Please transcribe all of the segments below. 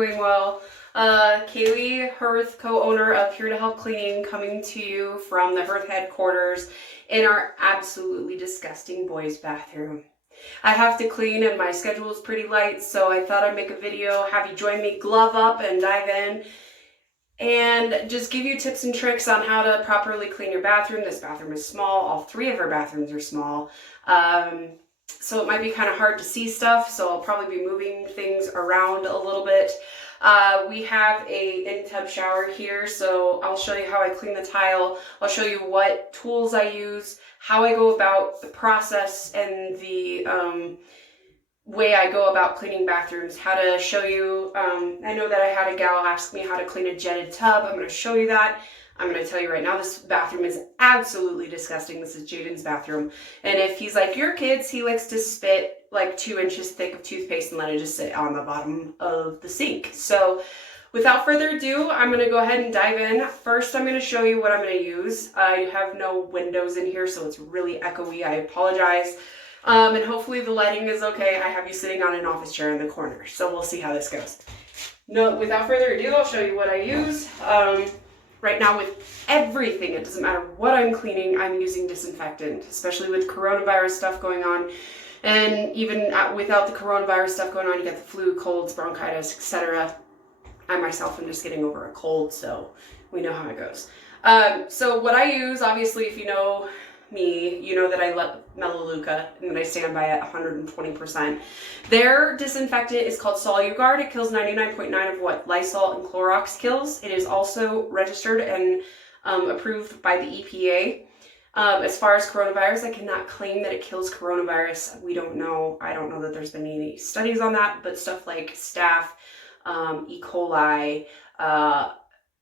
doing well. Kaylee, Hearth, co-owner of Here to Help Cleaning, coming to you from the Hearth headquarters in our absolutely disgusting boys' bathroom. I have to clean and my schedule is pretty light, so I thought I'd make a video, have you join me, glove up and dive in, and just give you tips and tricks on how to properly clean your bathroom. This bathroom is small. All three of our bathrooms are small. So it might be kind of hard to see stuff, so I'll probably be moving things around a little bit. We have a in-tub shower here, so I'll show you how I clean the tile. I'll show you what tools I use, how I go about the process, and the way I go about cleaning bathrooms, how to show you. I know that I had a gal ask me how to clean a jetted tub. I'm going to show you that. I'm going to tell you right now, this bathroom is absolutely disgusting. This is Jaden's bathroom. And if he's like your kids, he likes to spit like 2 inches thick of toothpaste and let it just sit on the bottom of the sink. So without further ado, I'm going to go ahead and dive in. First, I'm going to show you what I'm going to use. I have no windows in here, so it's really echoey. I apologize. And hopefully the lighting is okay. I have you sitting on an office chair in the corner, so we'll see how this goes. No, without further ado, I'll show you what I use. Right now with everything, it doesn't matter what I'm cleaning, I'm using disinfectant, especially with coronavirus stuff going on. And even without the coronavirus stuff going on, you get the flu, colds, bronchitis, etc. I myself am just getting over a cold, so we know how it goes. So what I use, obviously, if you know me, you know that I love Melaleuca and that I stand by at 120%. Their disinfectant is called SoluGuard. It kills 99.9 of what Lysol and Clorox kills. It is also registered and approved by the EPA. As far as coronavirus, I cannot claim that it kills coronavirus. We don't know. I don't know that there's been any studies on that, but stuff like staph, E. coli,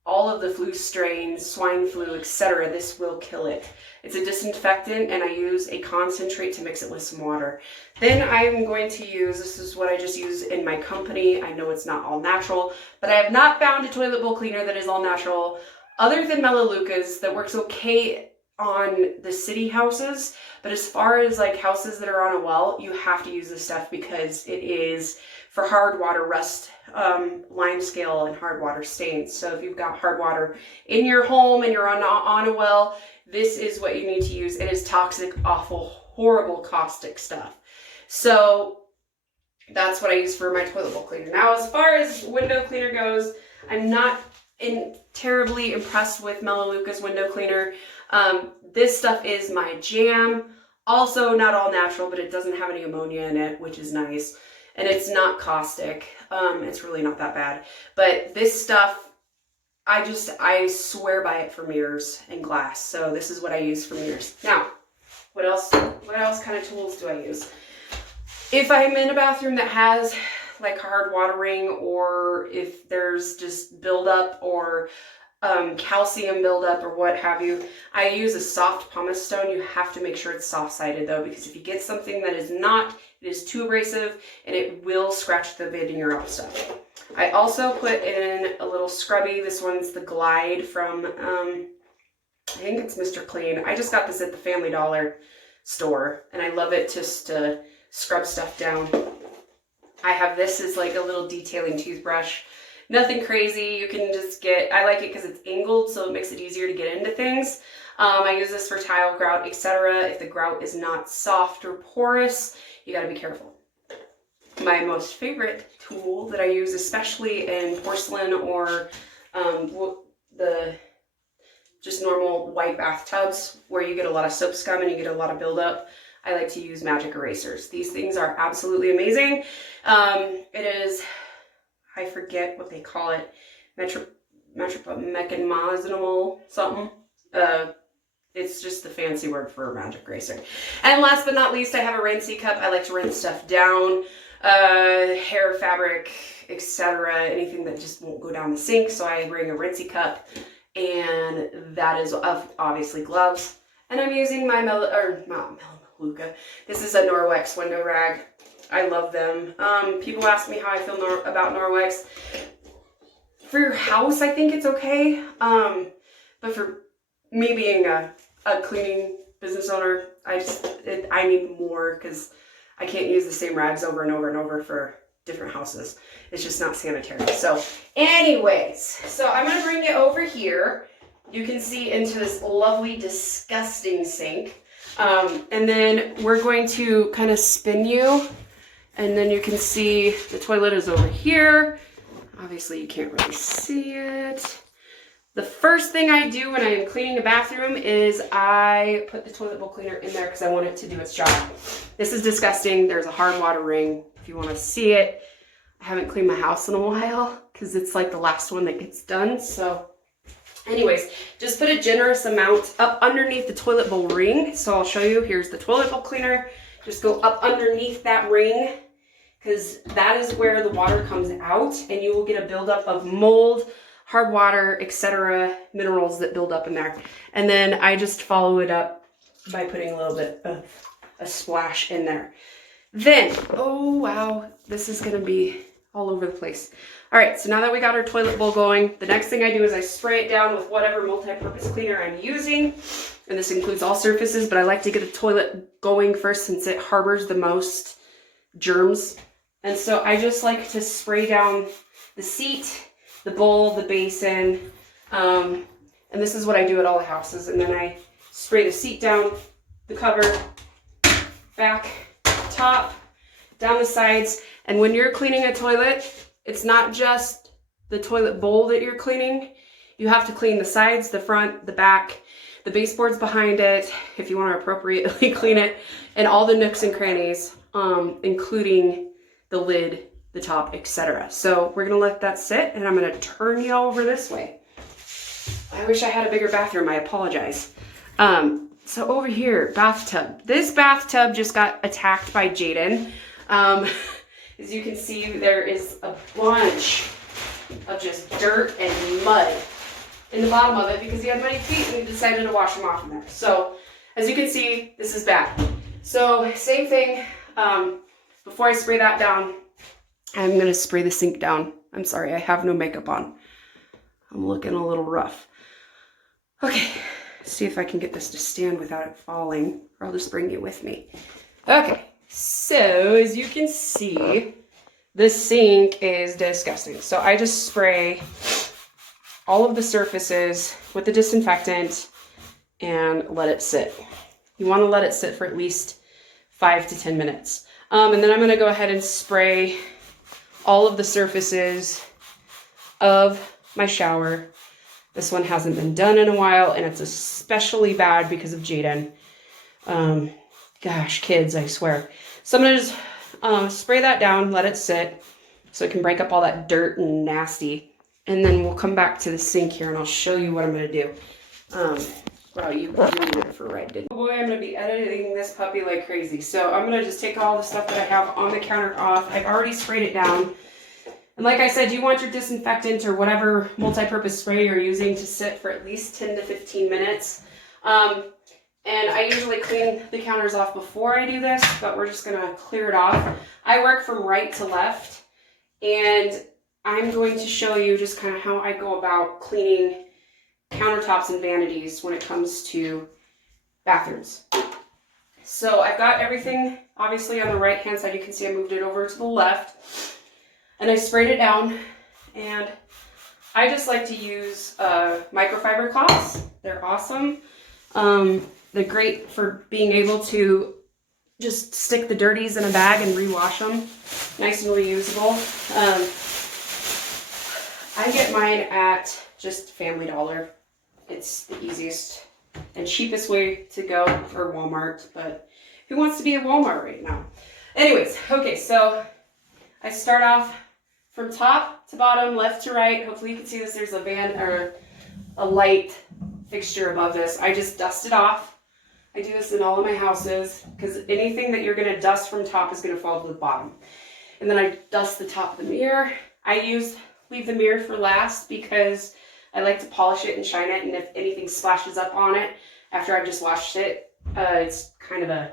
all of the flu strains, swine flu, etc., this will kill it. It's a disinfectant, and I use a concentrate to mix it with some water. Then I'm going to use, this is what I just use in my company. I know it's not all natural, but I have not found a toilet bowl cleaner that is all natural other than Melaleuca's that works okay on the city houses. But as far as like houses that are on a well, you have to use this stuff because it is for hard water rust, lime scale, and hard water stains. So if you've got hard water in your home and you're on a well, this is what you need to use. It is toxic, awful, horrible, caustic stuff. So that's what I use for my toilet bowl cleaner. Now, as far as window cleaner goes, I'm not terribly impressed with Melaleuca's window cleaner. This stuff is my jam. Also not all natural, but it doesn't have any ammonia in it, which is nice. And it's not caustic. It's really not that bad. But this stuff, I swear by it for mirrors and glass. So this is what I use for mirrors. Now, what else kind of tools do I use? If I'm in a bathroom that has like hard watering, or if there's just buildup or calcium buildup or what have you, I use a soft pumice stone. You have to make sure it's soft-sided though, because if you get something that is not, it is too abrasive and it will scratch the bid in your own stuff. I also put in a little scrubby. This one's the Glide from, I think it's Mr. Clean. I just got this at the Family Dollar store and I love it just to scrub stuff down. I have this as like a little detailing toothbrush. Nothing crazy. You can just get, I like it because it's angled, so it makes it easier to get into things. I use this for tile grout, etc. If the grout is not soft or porous, you got to be careful. My most favorite tool that I use, especially in porcelain or the just normal white bathtubs where you get a lot of soap scum and you get a lot of buildup, I like to use magic erasers. These things are absolutely amazing. It is, I forget what they call it, mechanismal something. It's just the fancy word for a magic eraser. And last but not least, I have a rinsey cup. I like to rinse stuff down, hair, fabric, etc. Anything that just won't go down the sink. So I bring a rinsey cup, and that is obviously gloves. And I'm using my Melaleuca. This is a Norwex window rag. I love them. People ask me how I feel about Norwex. For your house, I think it's okay. But for me being a cleaning business owner, I need more because I can't use the same rags over and over and over for different houses. It's just not sanitary. So anyways, so I'm gonna bring you over here. You can see into this lovely, disgusting sink. And then we're going to kind of spin you, and then you can see the toilet is over here. Obviously you can't really see it. The first thing I do when I am cleaning a bathroom is I put the toilet bowl cleaner in there because I want it to do its job. This is disgusting. There's a hard water ring if you want to see it. I haven't cleaned my house in a while because it's like the last one that gets done. So anyways, just put a generous amount up underneath the toilet bowl ring. So I'll show you. Here's the toilet bowl cleaner. Just go up underneath that ring because that is where the water comes out, and you will get a buildup of mold, hard water, etc., minerals that build up in there. And then I just follow it up by putting a little bit of a splash in there. Then, oh wow, this is gonna be all over the place. All right, so now that we got our toilet bowl going, the next thing I do is I spray it down with whatever multi-purpose cleaner I'm using. And this includes all surfaces, but I like to get the toilet going first since it harbors the most germs. And so I just like to spray down the seat, the bowl, the basin, and this is what I do at all the houses. And then I spray the seat down, the cover, back, top, down the sides. And when you're cleaning a toilet, it's not just the toilet bowl that you're cleaning. You have to clean the sides, the front, the back, the baseboards behind it, if you want to appropriately clean it, and all the nooks and crannies, including the lid, the top, etc. So we're gonna let that sit, and I'm gonna turn you over this way. I wish I had a bigger bathroom, I apologize. So over here, bathtub. This bathtub just got attacked by Jaden. As you can see, there is a bunch of just dirt and mud in the bottom of it because he had muddy feet and he decided to wash them off in there. So as you can see, this is bad. So same thing, before I spray that down, I'm gonna spray the sink down. I'm sorry, I have no makeup on. I'm looking a little rough. Okay, see if I can get this to stand without it falling, or I'll just bring you with me. Okay, so as you can see, this sink is disgusting. So I just spray all of the surfaces with the disinfectant and let it sit. You wanna let it sit for at least 5 to 10 minutes. And then I'm gonna go ahead and spray all of the surfaces of my shower. This one hasn't been done in a while, and it's especially bad because of Jaden. Gosh, kids, I swear. So I'm gonna just spray that down, let it sit, so it can break up all that dirt and nasty. And then we'll come back to the sink here, and I'll show you what I'm gonna do. Wow, you really did it for right, didn't you? Oh boy, I'm gonna be editing this puppy like crazy. So I'm gonna just take all the stuff that I have on the counter off. I've already sprayed it down. And like I said, you want your disinfectant or whatever multi-purpose spray you're using to sit for at least 10 to 15 minutes. And I usually clean the counters off before I do this, but we're just gonna clear it off. I work from right to left, and I'm going to show you just kind of how I go about cleaning countertops and vanities when it comes to bathrooms. So I've got everything obviously on the right hand side. You can see I moved it over to the left, and I sprayed it down. And I just like to use microfiber cloths. They're awesome. They're great for being able to just stick the dirties in a bag and rewash them. Nice and reusable. I get mine at just Family Dollar. It's the easiest and cheapest way to go, for Walmart, but who wants to be at Walmart right now? Anyways, okay, so I start off from top to bottom, left to right. Hopefully you can see this. There's a band or a light fixture above this. I just dust it off. I do this in all of my houses because anything that you're gonna dust from top is gonna fall to the bottom. And then I dust the top of the mirror. I leave the mirror for last because I like to polish it and shine it, and if anything splashes up on it after I've just washed it, it's kind of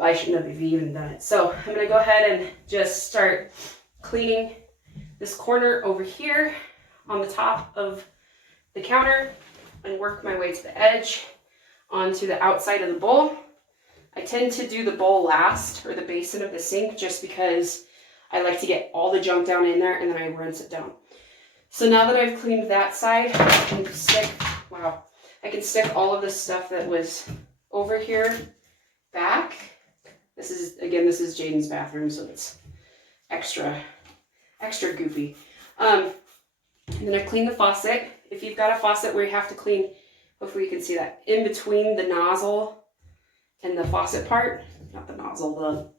I shouldn't have even done it. So I'm gonna go ahead and just start cleaning this corner over here on the top of the counter and work my way to the edge onto the outside of the bowl. I tend to do the bowl last, or the basin of the sink, just because I like to get all the junk down in there and then I rinse it down. So now that I've cleaned that side, I can stick, wow, I can stick all of this stuff that was over here back. This is Jaden's bathroom, so it's extra goofy. And then I clean the faucet. If you've got a faucet where you have to clean, hopefully you can see that, in between the nozzle and the faucet part, not the nozzle,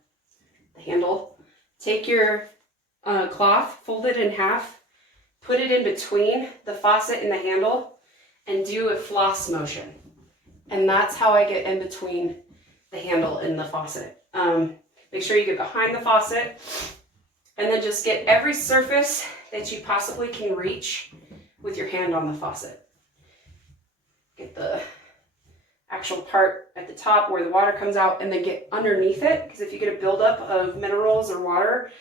the handle, take your cloth, fold it in half, put it in between the faucet and the handle, and do a floss motion. And that's how I get in between the handle and the faucet. Make sure you get behind the faucet, and then just get every surface that you possibly can reach with your hand on the faucet. Get the actual part at the top where the water comes out, and then get underneath it, because if you get a buildup of minerals or water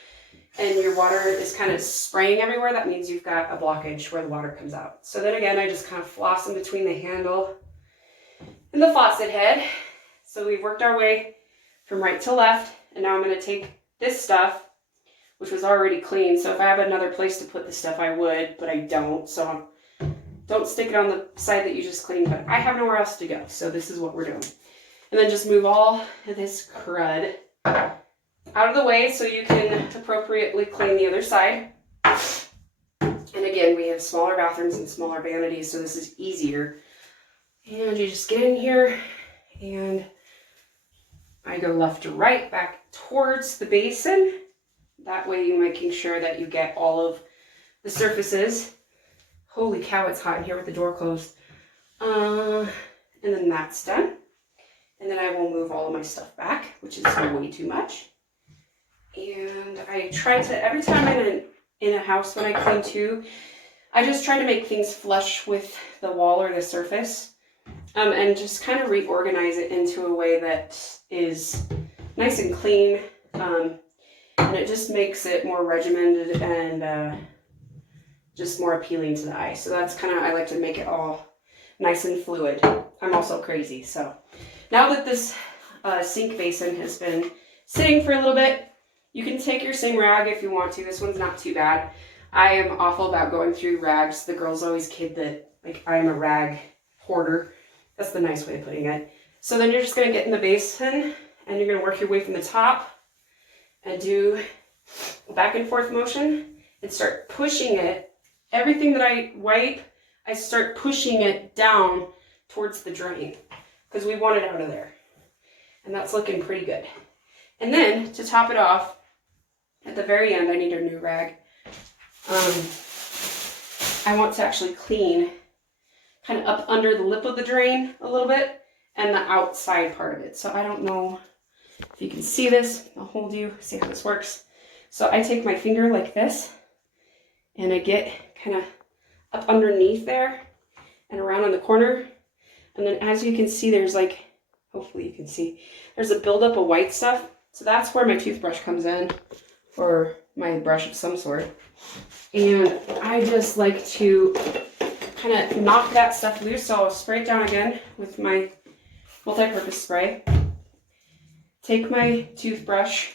and your water is kind of spraying everywhere, that means you've got a blockage where the water comes out. So then again, I just kind of floss in between the handle and the faucet head. So we've worked our way from right to left, and now I'm going to take this stuff, which was already clean. So if I have another place to put the stuff, I would, but I don't. So don't stick it on the side that you just cleaned, but I have nowhere else to go. So this is what we're doing. And then just move all of this crud out of the way so you can appropriately clean the other side. And again, we have smaller bathrooms and smaller vanities, so this is easier. And you just get in here, and I go left to right, back towards the basin. That way you're making sure that you get all of the surfaces. Holy cow, it's hot in here with the door closed. And then that's done. And then I will move all of my stuff back, which is way too much. And I try to, every time I'm in a house when I clean too, I just try to make things flush with the wall or the surface. And just kind of reorganize it into a way that is nice and clean. And it just makes it more regimented and just more appealing to the eye. So that's kind of, I like to make it all nice and fluid. I'm also crazy. So now that this sink basin has been sitting for a little bit, you can take your same rag if you want to. This one's not too bad. I am awful about going through rags. The girls always kid that like I am a rag hoarder. That's the nice way of putting it. So then you're just going to get in the basin, and you're going to work your way from the top and do a back and forth motion and start pushing it. Everything that I wipe, I start pushing it down towards the drain because we want it out of there. And that's looking pretty good. And then to top it off, at the very end, I need a new rag. I want to actually clean kind of up under the lip of the drain a little bit and the outside part of it. So I don't know if you can see this. I'll hold you, see how this works. So I take my finger like this, and I get kind of up underneath there and around in the corner. And then as you can see, there's like, hopefully you can see, there's a buildup of white stuff. So that's where my toothbrush comes in, or my brush of some sort. And I just like to kind of knock that stuff loose. So I'll spray it down again with my multi-purpose spray. Take my toothbrush,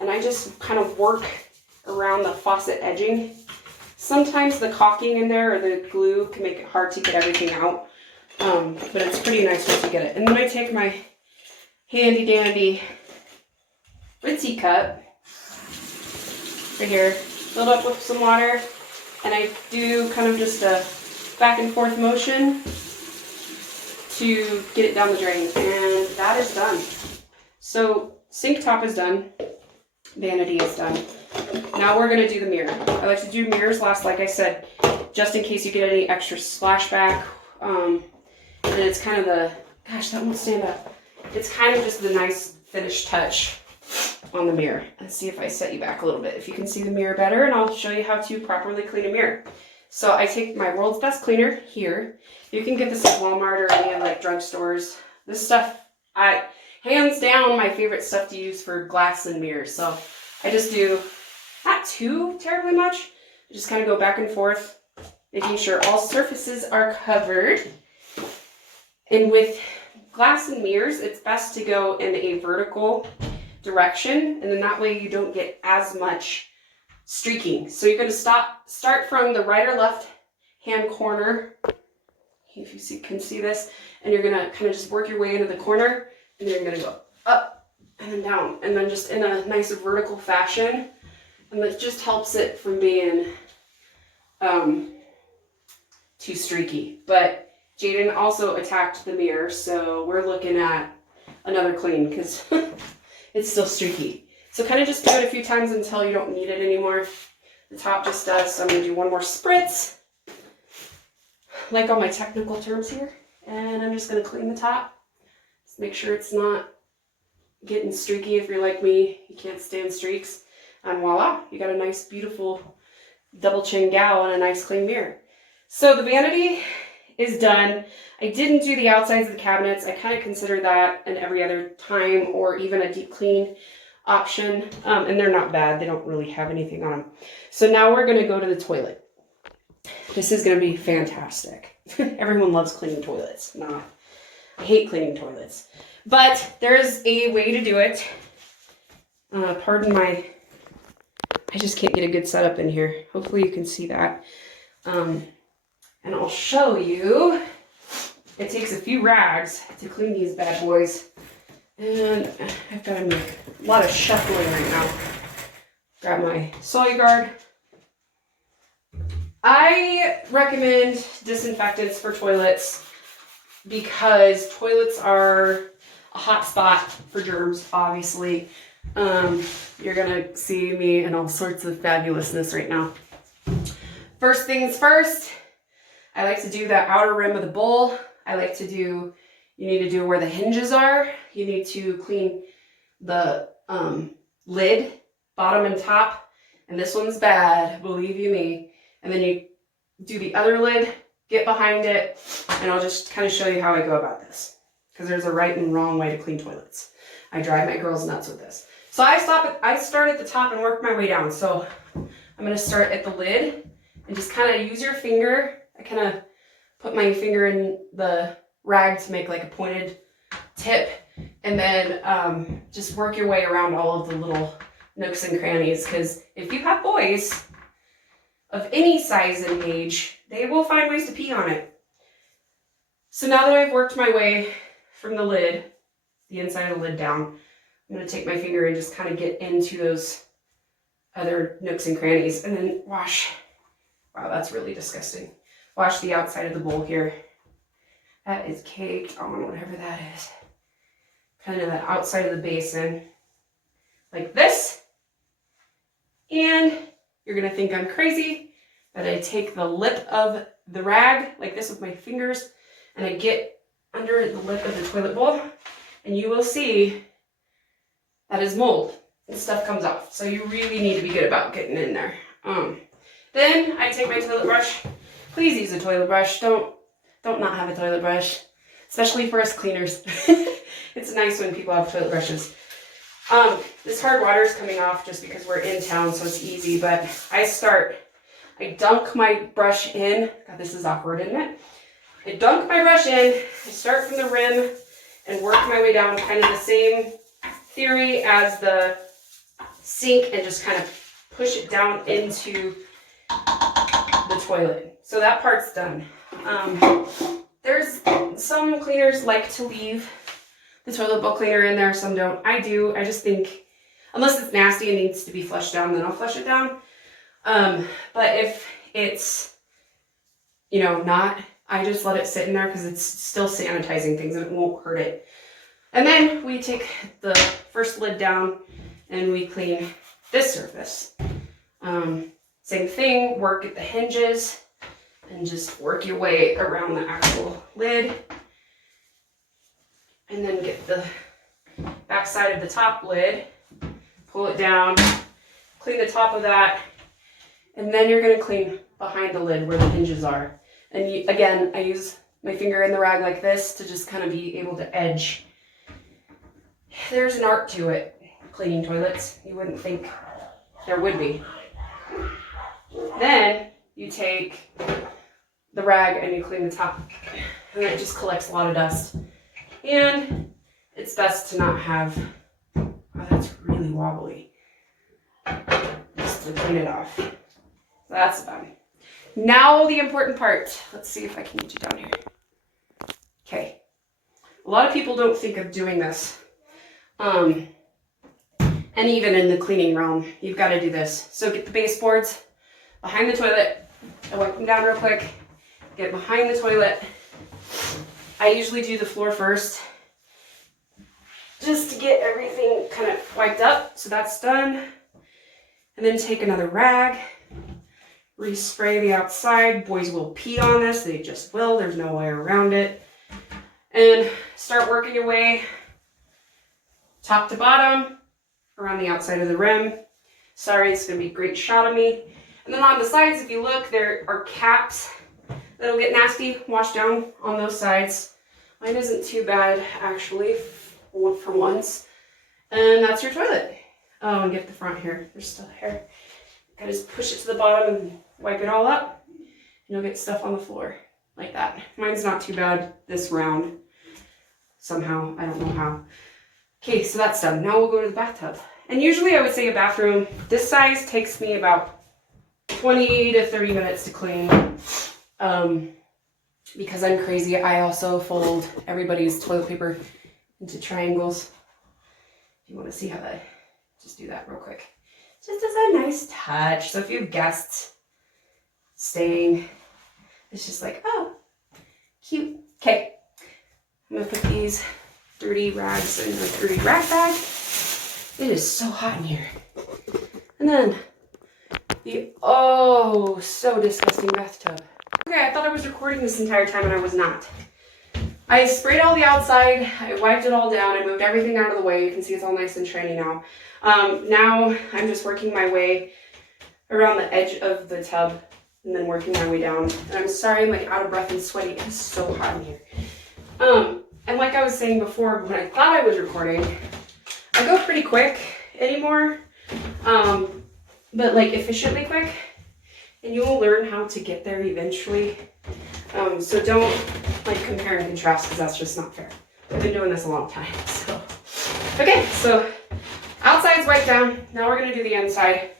and I just kind of work around the faucet edging. Sometimes the caulking in there or the glue can make it hard to get everything out, but it's pretty nice once you get it. And then I take my handy dandy rinse cup right here, fill it up with some water, and I do kind of just a back and forth motion to get it down the drain, and that is done. So sink top is done, vanity is done. Now we're going to do the mirror. I like to do mirrors last, like I said, just in case you get any extra splashback. And it's kind of the, gosh, that won't stand up. It's kind of just the nice finished touch on the mirror. Let's see if I set you back a little bit, if you can see the mirror better, and I'll show you how to properly clean a mirror. So I take my World's Best Cleaner here. You can get this at Walmart or any of like drugstores. This stuff, hands down, my favorite stuff to use for glass and mirrors. So I just do not too terribly much. I just kind of go back and forth, making sure all surfaces are covered. And with glass and mirrors, it's best to go in a vertical direction, and then that way you don't get as much streaking. So you're going to start from the right or left hand corner, if you can see this, and you're going to kind of just work your way into the corner, and then you're going to go up and then down, and then just in a nice vertical fashion, and that just helps it from being too streaky. But Jaden also attacked the mirror, so we're looking at another clean because it's still streaky. So kind of just do it a few times until you don't need it anymore. The top just does, so I'm going to do one more spritz, like all my technical terms here, and I'm just going to clean the top. Just make sure it's not getting streaky. If you're like me, you can't stand streaks, and voila, you got a nice, beautiful double chin gal and a nice clean mirror. So the vanity is done. I didn't do the outsides of the cabinets. I kind of consider that an every other time or even a deep clean option, and they're not bad. They don't really have anything on them. So now we're going to go to the toilet. This is going to be fantastic. Everyone loves cleaning toilets. Nah, I hate cleaning toilets. But there's a way to do it. Pardon my... I just can't get a good setup in here. Hopefully you can see that. And I'll show you. It takes a few rags to clean these bad boys. And I've got to make a lot of shuffling right now. Grab my soy guard. I recommend disinfectants for toilets because toilets are a hot spot for germs, obviously. You're gonna see me in all sorts of fabulousness right now. First things first, I like to do the outer rim of the bowl. I like to do, you need to do where the hinges are. You need to clean the lid, bottom and top. And this one's bad, believe you me. And then you do the other lid, get behind it, and I'll just kind of show you how I go about this. Because there's a right and wrong way to clean toilets. I drive my girls nuts with this. So I start at the top and work my way down. So I'm going to start at the lid and just kind of use your finger. I kind of put my finger in the rag to make like a pointed tip, and then just work your way around all of the little nooks and crannies, because if you have boys of any size and age, they will find ways to pee on it. So now that I've worked my way from the lid, the inside of the lid down, I'm going to take my finger and just kind of get into those other nooks and crannies, and then wash. Wow, that's really disgusting. Wash the outside of the bowl here. That is caked on whatever that is. Kind of the outside of the basin, like this. And you're going to think I'm crazy, but I take the lip of the rag, like this with my fingers, and I get under the lip of the toilet bowl, and you will see that is mold and stuff comes off. So you really need to be good about getting in there. Then I take my toilet brush. Please use a toilet brush. Don't not have a toilet brush, especially for us cleaners. It's nice when people have toilet brushes. This hard water is coming off just because we're in town, so it's easy, but I dunk my brush in. God, this is awkward, isn't it? I dunk my brush in, I start from the rim and work my way down, kind of the same theory as the sink, and just kind of push it down into the toilet. So that part's done. There's some cleaners like to leave the toilet bowl cleaner in there, some don't. I do. I just think, unless it's nasty and needs to be flushed down, then I'll flush it down. But if it's, not, I just let it sit in there because it's still sanitizing things and it won't hurt it. And then we take the first lid down and we clean this surface. Same thing, work at the hinges and just work your way around the actual lid. And then get the back side of the top lid, pull it down, clean the top of that, and then you're going to clean behind the lid where the hinges are. And again, I use my finger in the rag like this to just kind of be able to edge. There's an art to it, cleaning toilets. You wouldn't think there would be. Then you take the rag and you clean the top, and it just collects a lot of dust. And it's best to not have, oh, it's really wobbly. Just to clean it off. So that's done. Now the important part. Let's see if I can get you down here. Okay. A lot of people don't think of doing this. And even in the cleaning realm, you've got to do this. So get the baseboards behind the toilet. I wipe them down real quick. Get behind the toilet. I usually do the floor first, just to get everything kind of wiped up. So that's done. And then take another rag, respray the outside. Boys will pee on this. They just will. There's no way around it. And start working your way top to bottom around the outside of the rim. Sorry, it's going to be a great shot of me. And then on the sides, if you look, there are caps that'll get nasty, wash down on those sides. Mine isn't too bad, actually, for once. And that's your toilet. Oh, and get the front here. There's still hair. I just push it to the bottom and wipe it all up. And you'll get stuff on the floor like that. Mine's not too bad this round. Somehow, I don't know how. Okay, so that's done. Now we'll go to the bathtub. And usually I would say a bathroom this size takes me about 20 to 30 minutes to clean. Because I'm crazy, I also fold everybody's toilet paper into triangles. If you want to see how that, just do that real quick. Just as a nice touch. So if you have guests staying, it's just like, oh, cute. Okay, I'm gonna put these dirty rags in the dirty rag bag. It is so hot in here. And then the, oh, so disgusting bathtub. Okay, I thought I was recording this entire time and I was not. I sprayed all the outside, I wiped it all down, I moved everything out of the way. You can see it's all nice and shiny now. Now I'm just working my way around the edge of the tub and then working my way down. And I'm sorry I'm like out of breath and sweaty. It's so hot in here. And like I was saying before, when I thought I was recording, I go pretty quick anymore, but like efficiently quick. And you will learn how to get there eventually. So don't like compare and contrast because that's just not fair. I've been doing this a long time, so. Okay, so outside's wiped down. Now we're gonna do the inside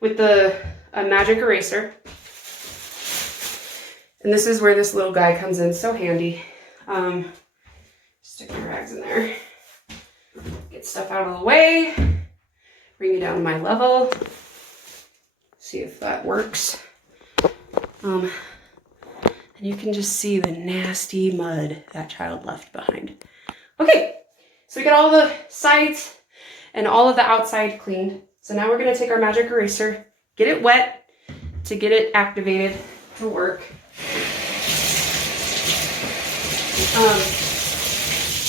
with the magic eraser. And this is where this little guy comes in, so handy. Stick your rags in there. Get stuff out of the way. Bring it down to my level. See if that works. And you can just see the nasty mud that child left behind. Okay, so we got all the sides and all of the outside cleaned. So now we're gonna take our magic eraser, get it wet to get it activated to work.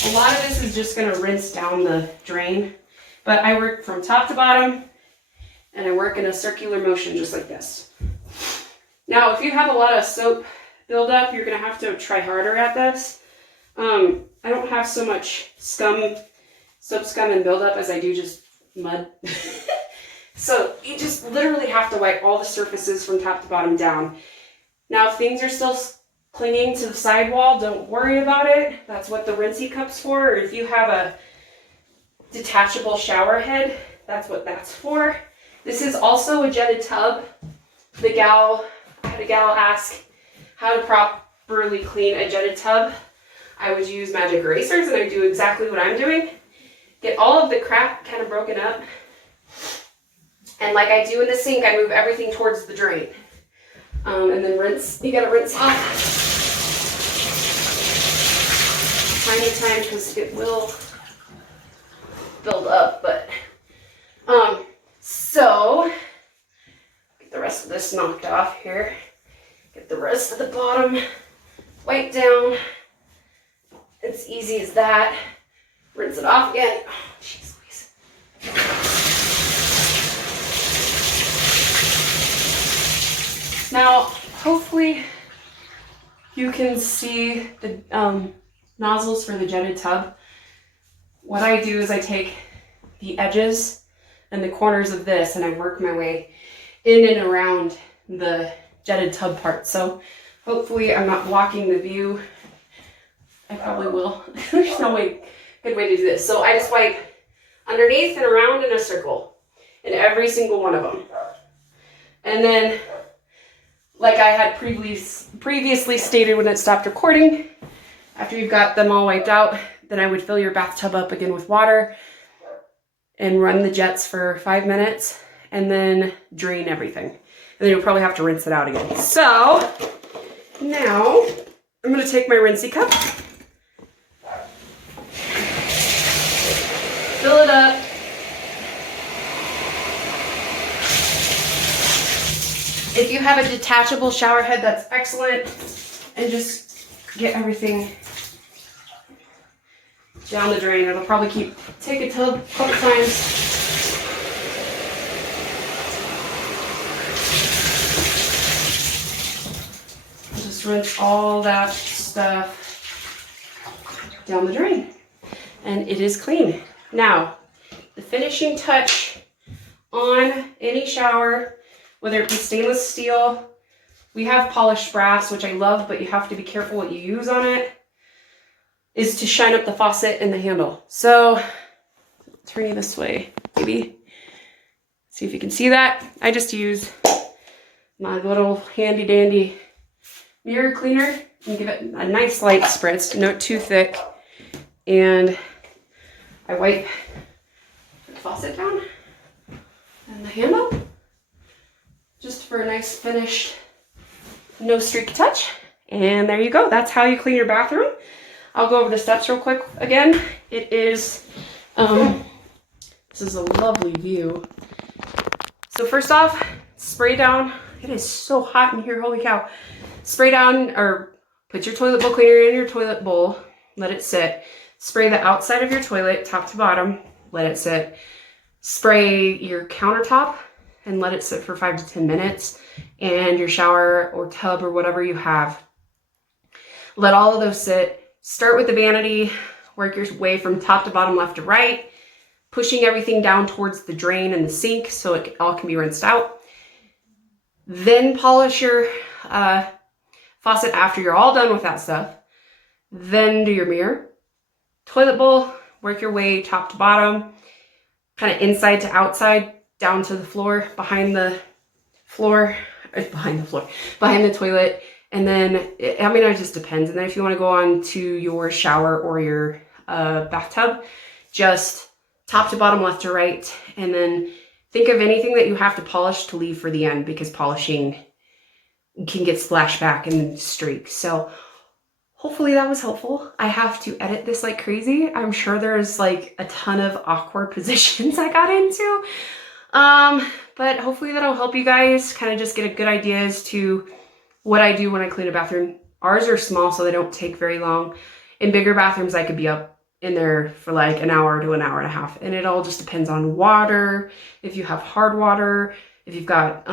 A lot of this is just gonna rinse down the drain, but I work from top to bottom and I work in a circular motion just like this. Now, if you have a lot of soap buildup, you're gonna have to try harder at this. I don't have so much scum, soap scum and buildup as I do just mud. So you just literally have to wipe all the surfaces from top to bottom down. Now, if things are still clinging to the sidewall, don't worry about it. That's what the rinsey cup's for. Or if you have a detachable shower head, that's what that's for. This is also a jetted tub. I had a gal ask how to properly clean a jetted tub. I would use magic erasers and I do exactly what I'm doing. Get all of the crap kind of broken up. And like I do in the sink, I move everything towards the drain. And then rinse, you gotta rinse off. Tiny time because it will build up, but so get the rest of this knocked off here. Get the rest of the bottom wiped down. It's easy as that. Rinse it off again. Oh, jeez Louise. Now, hopefully you can see the nozzles for the jetted tub. What I do is I take the edges and the corners of this and I work my way in and around the jetted tub part. So hopefully I'm not blocking the view. I probably will. There's no good way to do this. So I just wipe underneath and around in a circle in every single one of them. And then, like I had previously stated when it stopped recording, after you've got them all wiped out, then I would fill your bathtub up again with water and run the jets for 5 minutes and then drain everything. And then you'll probably have to rinse it out again. So now I'm gonna take my rinsey cup, fill it up. If you have a detachable shower head, that's excellent. And just get everything down the drain. It'll probably take a couple times. Just rinse all that stuff down the drain. And it is clean. Now, the finishing touch on any shower, whether it be stainless steel, we have polished brass, which I love, but you have to be careful what you use on it, is to shine up the faucet and the handle. So, turn you this way, maybe. See if you can see that. I just use my little handy dandy mirror cleaner and give it a nice light spritz, not too thick. And I wipe the faucet down and the handle, just for a nice finished, no streaky touch. And there you go. That's how you clean your bathroom. I'll go over the steps real quick again. It is, this is a lovely view. So first off, spray down. It is so hot in here, holy cow. Spray down, or put your toilet bowl cleaner in your toilet bowl, let it sit. Spray the outside of your toilet, top to bottom, let it sit. Spray your countertop and let it sit for 5 to 10 minutes. And your shower or tub or whatever you have, let all of those sit. Start with the vanity, work your way from top to bottom, left to right, pushing everything down towards the drain and the sink so it all can be rinsed out. Then polish your faucet after you're all done with that stuff. Then do your mirror. Toilet bowl, work your way top to bottom, kind of inside to outside, down to the floor, behind the toilet. And then, I mean, it just depends. And then if you want to go on to your shower or your bathtub, just top to bottom, left to right. And then think of anything that you have to polish to leave for the end, because polishing can get splashed back and streak. So hopefully that was helpful. I have to edit this like crazy. I'm sure there's like a ton of awkward positions I got into. But hopefully that'll help you guys kind of just get a good idea as to what I do when I clean a bathroom. Ours are small, so they don't take very long. In bigger bathrooms, I could be up in there for like an hour to an hour and a half. And it all just depends on water. If you have hard water, if you've got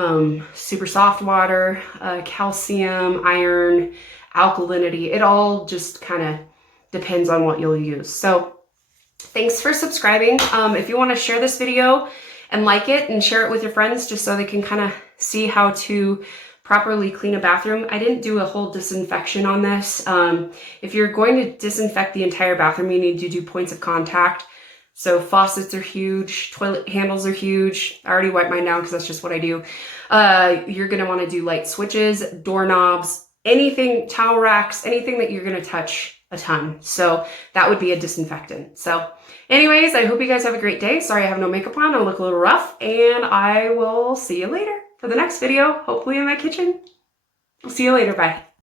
super soft water, calcium, iron, alkalinity, it all just kind of depends on what you'll use. So thanks for subscribing. If you want to share this video and like it and share it with your friends just so they can kind of see how to properly clean a bathroom. I didn't do a whole disinfection on this. If you're going to disinfect the entire bathroom, you need to do points of contact. So faucets are huge, toilet handles are huge. I already wiped mine down because that's just what I do. You're gonna wanna do light switches, doorknobs, anything, towel racks, anything that you're gonna touch a ton. So that would be a disinfectant. So anyways, I hope you guys have a great day. Sorry I have no makeup on, I look a little rough, and I will see you later for the next video, hopefully in my kitchen. I'll see you later, bye.